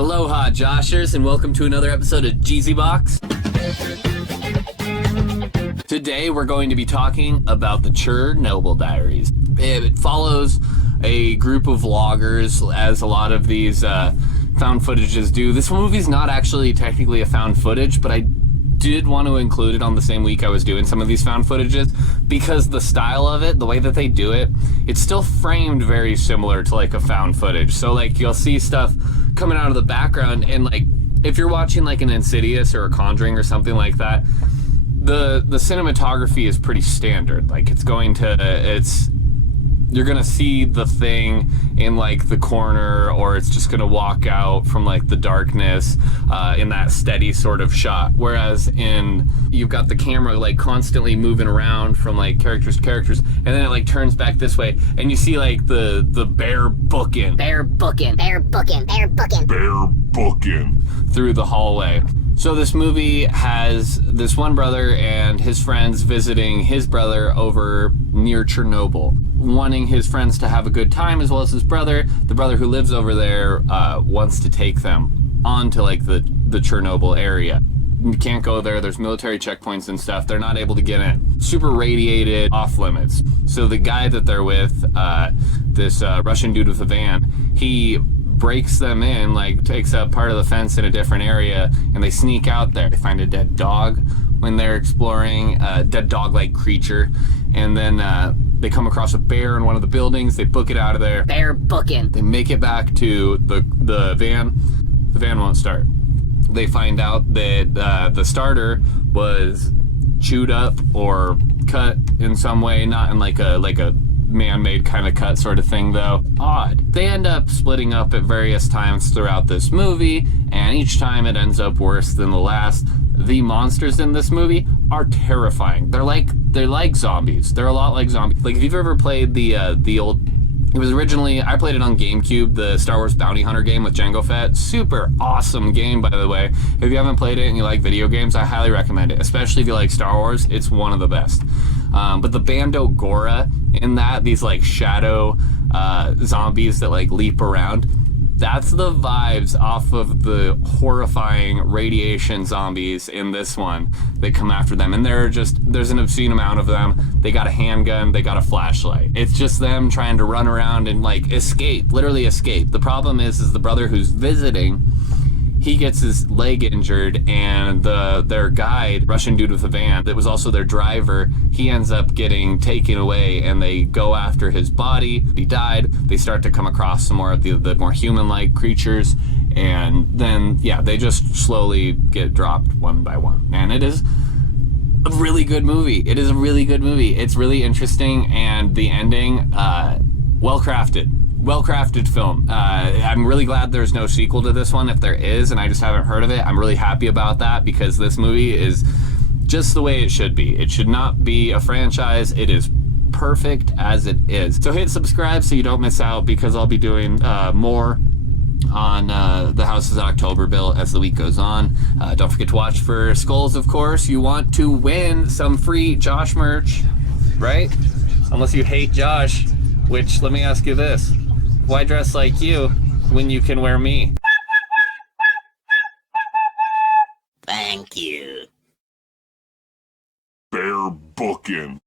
Aloha, Joshers, and welcome to another episode of JEEZEEbox. Today, we're going to be talking about the Chernobyl Diaries. It follows a group of vloggers, as a lot of these found footages do. This movie's not actually technically a found footage, but I did want to include it on the same week I was doing some of these found footages because the style of it, the way that they do it, it's still framed very similar to like a found footage. So like you'll see stuff coming out of the background, and like if you're watching like an Insidious or a Conjuring or something like that, the cinematography is pretty standard. Like you're gonna see the thing in like the corner, or it's just gonna walk out from like the darkness in that steady sort of shot. Whereas you've got the camera like constantly moving around from like characters to characters, and then it like turns back this way, and you see like the bear booking through the hallway. So this movie has this one brother and his friends visiting his brother over near Chernobyl, wanting his friends to have a good time as well as his brother. The brother who lives over there wants to take them onto like the Chernobyl area. You can't go there, there's military checkpoints and stuff, they're not able to get in. Super radiated, off limits. So the guy that they're with, this Russian dude with a van, he breaks them in, like takes up part of the fence in a different area, and they sneak out there. They find a dead dog when they're exploring, a dead dog-like creature, and then they come across a bear in one of the buildings. They book it out of there. Bear booking. They make it back to the van. The van won't start. They find out that the starter was chewed up or cut in some way, not in like a man-made kind of cut sort of thing though. Odd. They end up splitting up at various times throughout this movie, and each time it ends up worse than the last. The monsters in this movie are terrifying. They're like zombies. They're a lot like zombies. Like if you've ever played the old, it was originally, I played it on GameCube, the Star Wars Bounty Hunter game with Jango Fett. Super awesome game, by the way. If you haven't played it and you like video games, I highly recommend it. Especially if you like Star Wars, it's one of the best. But the Bando Gora in that, these like shadow zombies that like leap around, that's the vibes off of the horrifying radiation zombies in this one that come after them. And there's an obscene amount of them. They got a handgun, they got a flashlight. It's just them trying to run around and like escape, literally escape. The problem is the brother who's visiting, he gets his leg injured, and their guide, Russian dude with a van, that was also their driver, he ends up getting taken away, and they go after his body. He died. They start to come across some more of the more human-like creatures, and then, yeah, they just slowly get dropped one by one. And it is a really good movie. It is a really good movie. It's really interesting, and the ending, well-crafted film. I'm really glad there's no sequel to this one. If there is, and I just haven't heard of it, I'm really happy about that, because this movie is just the way it should be. It should not be a franchise. It is perfect as it is. So hit subscribe so you don't miss out, because I'll be doing more on the Houses of October Bill as the week goes on. Don't forget to watch for Skulls, of course. You want to win some free Josh merch, right? Unless you hate Josh, which, let me ask you this. Why dress like you when you can wear me? Thank you. Bear booking.